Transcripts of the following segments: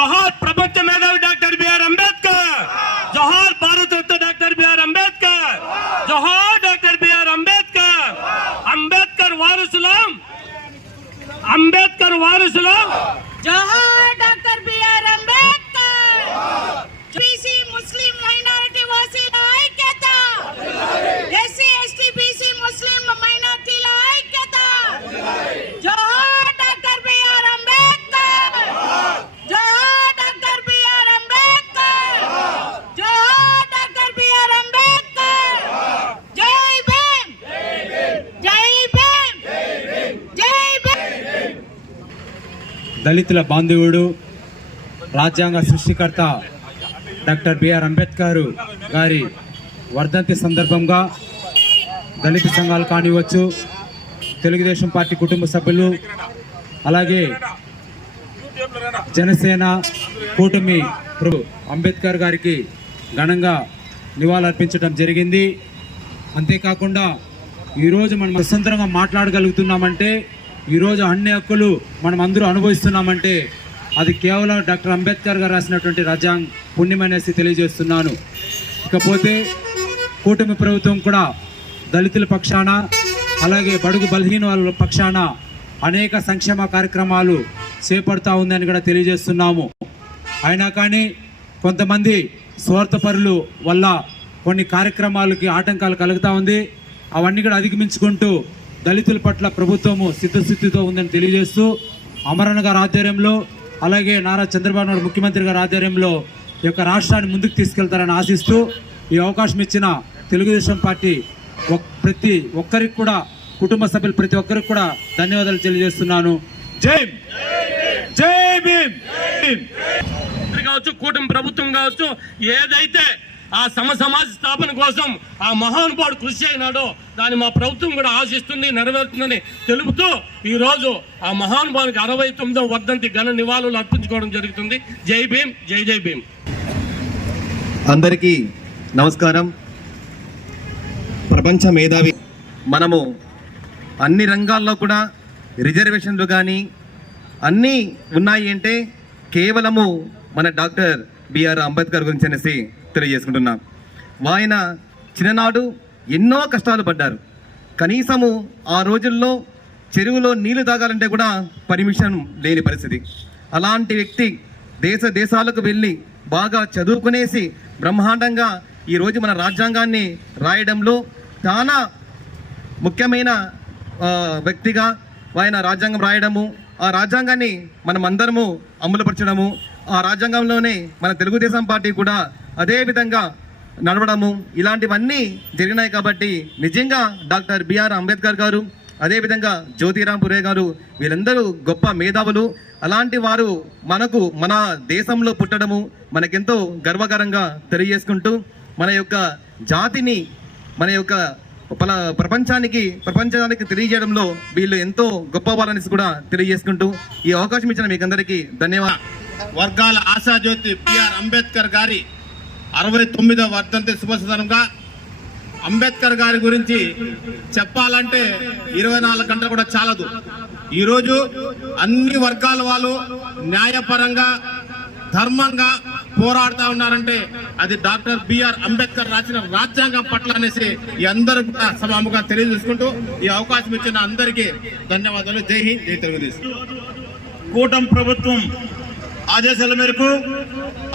జోహార్ ప్రపంచ మేధావి doctor BR Ambedkar జోహార్ భారత రత్న డాక్టర్ బిఆర్ అంబేద్కర్ జోహార్ డాక్టర్ బిఆర్ అంబేద్కర్ అంబేద్కర్ వారసులం అంబేద్కర్ వారసులం జోహార్ doctor BR Ambedkar BC Muslim minority ఓసీల ఐక్యత ఎస్సీ ఎస్టీ బీసీ ముస్లిం మైనారిటీల ఐక్యత జోహార్ డాక్టర్ బిఆర్ అంబేద్కర్ జోహార్ డాక్టర్ బిఆర్ అంబేద్కర్ జోహార్ డాక్టర్ బిఆర్ అంబేద్కర్ జై భీమ్ జై భీమ్ జై భీమ్ దళితుల బాంధవుడు రాజ్యాంగ సృష్టికర్త డాక్టర్ బిఆర్ అంబేద్కర్ గారి వర్ధంతి సందర్భంగా దళిత సంఘాలు కానివచ్చు తెలుగుదేశం పార్టీ కుటుంబ సభ్యులు అలాగే జనసేన కూటమి ప్రభు అంబేద్కర్ గారికి ఘనంగా నివాళులర్పించడం జరిగింది. అంతేకాకుండా ఈరోజు మనం స్వతంత్రంగా మాట్లాడగలుగుతున్నామంటే ఈరోజు అన్ని హక్కులు మనం అందరూ అనుభవిస్తున్నామంటే అది కేవలం డాక్టర్ అంబేద్కర్ గారు రాసినటువంటి రజాంగ్ పుణ్యమనేసి తెలియజేస్తున్నాను. ఇకపోతే కూటమి ప్రభుత్వం కూడా దళితుల పక్షాన అలాగే బడుగు బలహీన వాళ్ళ పక్షాన అనేక సంక్షేమ కార్యక్రమాలు చేపడతా ఉందని కూడా తెలియజేస్తున్నాము. అయినా కానీ కొంతమంది స్వార్థపరులు వల్ల కొన్ని కార్యక్రమాలకి ఆటంకాలు కలుగుతూ ఉంది. అవన్నీ కూడా అధిగమించుకుంటూ దళితుల పట్ల ప్రభుత్వము సిద్ధస్థితితో ఉందని తెలియజేస్తూ అమరణ గారి ఆధ్వర్యంలో అలాగే నారా చంద్రబాబు నాయుడు ముఖ్యమంత్రి గారి ఆధ్వర్యంలో ఈ యొక్క రాష్ట్రాన్ని ముందుకు తీసుకెళ్తారని ఆశిస్తూ ఈ అవకాశం ఇచ్చిన తెలుగుదేశం పార్టీ ఒక్- ప్రతి ఒక్కరికి కూడా కుటుంబ సభ్యులు ప్రతి ఒక్కరికి కూడా ధన్యవాదాలు తెలియజేస్తున్నాను. జై జై భీమ్ భీమ్. కావచ్చు కూటమి ప్రభుత్వం కావచ్చు ఏదైతే ఆ సమ సమాజ స్థాపన కోసం ఆ మహానుభావుడు కృషి అయినాడో దాన్ని మా ప్రభుత్వం కూడా ఆశిస్తుంది నెరవేరుతుందని తెలుపుతూ ఈ రోజు ఆ మహానుభావునికి అరవై తొమ్మిదో వర్ధంతి ఘన నివాళులు అర్పించుకోవడం జరుగుతుంది. జై భీమ్ జై జై భీమ్. అందరికీ నమస్కారం. ప్రపంచ మేధావి. మనము అన్ని రంగాల్లో కూడా రిజర్వేషన్లు కానీ అన్నీ ఉన్నాయి అంటే కేవలము మన డాక్టర్ బిఆర్ అంబేద్కర్ గురించి అనేసి తెలియజేసుకుంటున్నాం. ఆయన చిన్ననాడు ఎన్నో కష్టాలు పడ్డారు. కనీసము ఆ రోజుల్లో చెరువులో నీళ్ళు తాగాలంటే కూడా పర్మిషన్ లేని పరిస్థితి. అలాంటి వ్యక్తి దేశ దేశాలకు వెళ్ళి బాగా చదువుకునేసి బ్రహ్మాండంగా ఈరోజు మన రాజ్యాంగాన్ని రాయడంలో చాలా ముఖ్యమైన వ్యక్తిగా ఆయన రాజ్యాంగం రాయడము ఆ రాజ్యాంగాన్ని మనం అందరము అమలుపరచడము ఆ రాజ్యాంగంలోనే మన తెలుగుదేశం పార్టీ కూడా అదేవిధంగా నడవడము ఇలాంటివన్నీ జరిగినాయి కాబట్టి నిజంగా డాక్టర్ బిఆర్ అంబేద్కర్ గారు అదేవిధంగా జ్యోతిరామ్ పురే గారు వీళ్ళందరూ గొప్ప మేధావులు. అలాంటి వారు మనకు మన దేశంలో పుట్టడము మనకెంతో గర్వకరంగా తెలియజేసుకుంటూ మన యొక్క జాతిని మన యొక్క పల ప్రపంచానికి ప్రపంచానికి తెలియజేయడంలో వీళ్ళు ఎంతో గొప్ప వాళ్ళని కూడా తెలియజేసుకుంటూ ఈ అవకాశం ఇచ్చిన మీకందరికీ ధన్యవాదాలు. వర్గాల ఆశాజ్యోతి బిఆర్ అంబేద్కర్ గారి అరవై తొమ్మిదవ వర్ధంతి శుభ సందర్భంగా అంబేద్కర్ గారి గురించి చెప్పాలంటే ఇరవై నాలుగు గంటలు కూడా చాలదు. ఈరోజు అన్ని వర్గాల వాళ్ళు న్యాయపరంగా ధర్మంగా పోరాడుతూ ఉన్నారంటే అది డాక్టర్ బిఆర్ అంబేద్కర్ రాసిన రాజ్యాంగం పట్ల అనేసి ఈ అందరూ కూడా సమాముగా తెలియజేసుకుంటూ ఈ అవకాశం ఇచ్చిన అందరికీ ధన్యవాదాలు. జై హింద్ జై తెలుగుదేశం. కూటమి ప్రభుత్వం ఆదేశాల మేరకు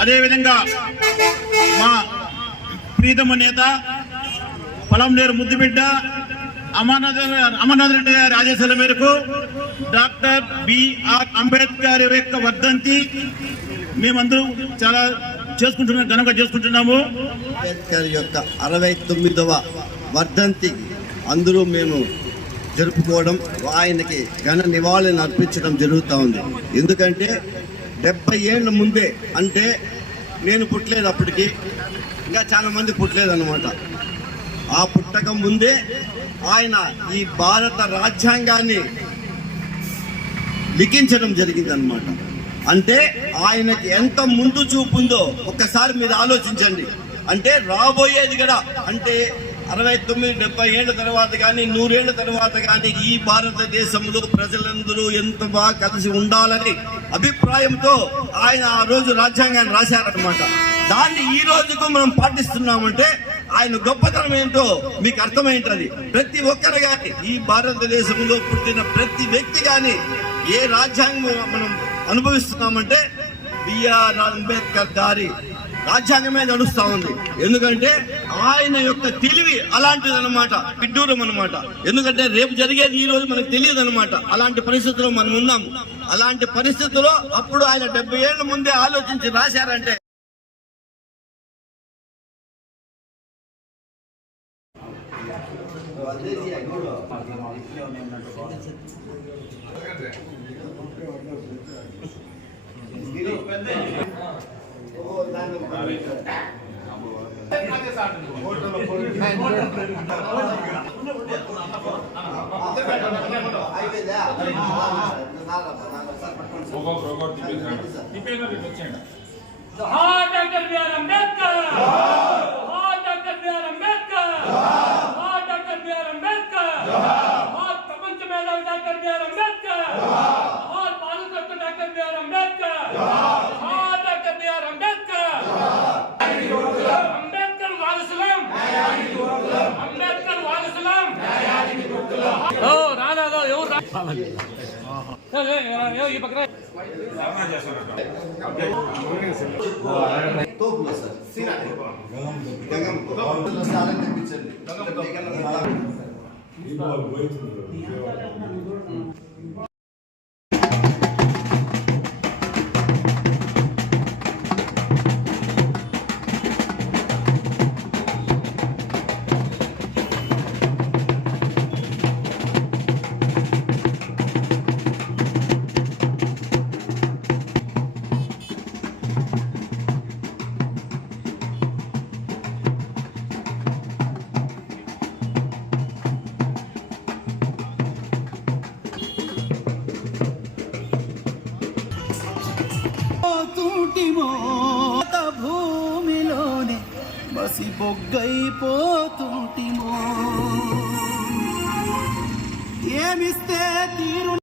అదేవిధంగా మా ప్రీతమ నేత పొలంనేరు ముద్దుబిడ్డ అమర్నాథ్ అమర్నాథ్ రెడ్డి గారి ఆదేశాల మేరకు డాక్టర్ బిఆర్ అంబేద్కర్ యొక్క వర్ధంతి మేమందరూ చాలా చేసుకుంటున్నాం ఘనంగా చేసుకుంటున్నాము. అంబేద్కర్ యొక్క అరవై తొమ్మిదవ వర్ధంతి అందరూ మేము జరుపుకోవడం ఆయనకి ఘన నివాళిని అర్పించడం జరుగుతూ ఉంది. ఎందుకంటే డెబ్బై ఏళ్ళ ముందే అంటే నేను పుట్టలేదు అప్పటికి. ఇంకా చాలా మంది పుట్టలేదన్నమాట ఆ పుట్టక ముందే ఆయన ఈ భారత రాజ్యాంగాన్ని లిఖించడం జరిగిందనమాట అంటే ఆయనకి ఎంత ముందు చూపు ఉందో ఒక్కసారి మీరు ఆలోచించండి. అంటే రాబోయేది కూడా అంటే అరవై తొమ్మిది డెబ్బై ఏళ్ళ తర్వాత కానీ నూరేళ్ళ తర్వాత కానీ ఈ భారతదేశంలో ప్రజలందరూ ఎంత బాగా కలిసి ఉండాలని అభిప్రాయంతో ఆయన ఆ రోజు రాజ్యాంగాన్ని రాశారనమాట దాన్ని ఈ రోజుకు మనం పాటిస్తున్నామంటే ఆయన గొప్పతనం ఏంటో మీకు అర్థమైంటది. ప్రతి ఒక్కరు కానీ ఈ భారతదేశంలో పుట్టిన ప్రతి వ్యక్తి కానీ ఏ రాజ్యాంగం మనం అనుభవిస్తున్నామంటే బిఆర్ అంబేద్కర్ గారి రాజ్యాంగమే నడుస్తా ఉంది. ఎందుకంటే ఆయన యొక్క తెలివి అలాంటిది అనమాట విడ్డూరం అనమాట ఎందుకంటే రేపు జరిగేది ఈ రోజు మనకు తెలియదు అనమాట అలాంటి పరిస్థితుల్లో మనం ఉన్నాము. అలాంటి పరిస్థితుల్లో అప్పుడు ఆయన డెబ్బై ఏళ్ళ ముందే ఆలోచించి రాశారంటే. జోహార్ డాక్టర్ బిఆర్ అంబేద్కర్ జోహార్ డాక్టర్ బిఆర్ అంబేద్కర్ జోహార్ డాక్టర్ బిఆర్ అంబేద్కర్ జోహార్ ప్రపంచ మేధావి డాక్టర్ బిఆర్ అంబేద్కర్ జోహార్ పాలకర్త డాక్టర్ బిఆర్ అంబేద్కర్ జోహార్ డాక్టర్ బిఆర్ అంబేద్కర్ అంబేద్కర్ వారసులం అంబేద్కర్ వారసులం ఓ రానాదో భూమిలోనే బసి బొగ్గైపోతుంటిమో ఏమిస్తే తీరు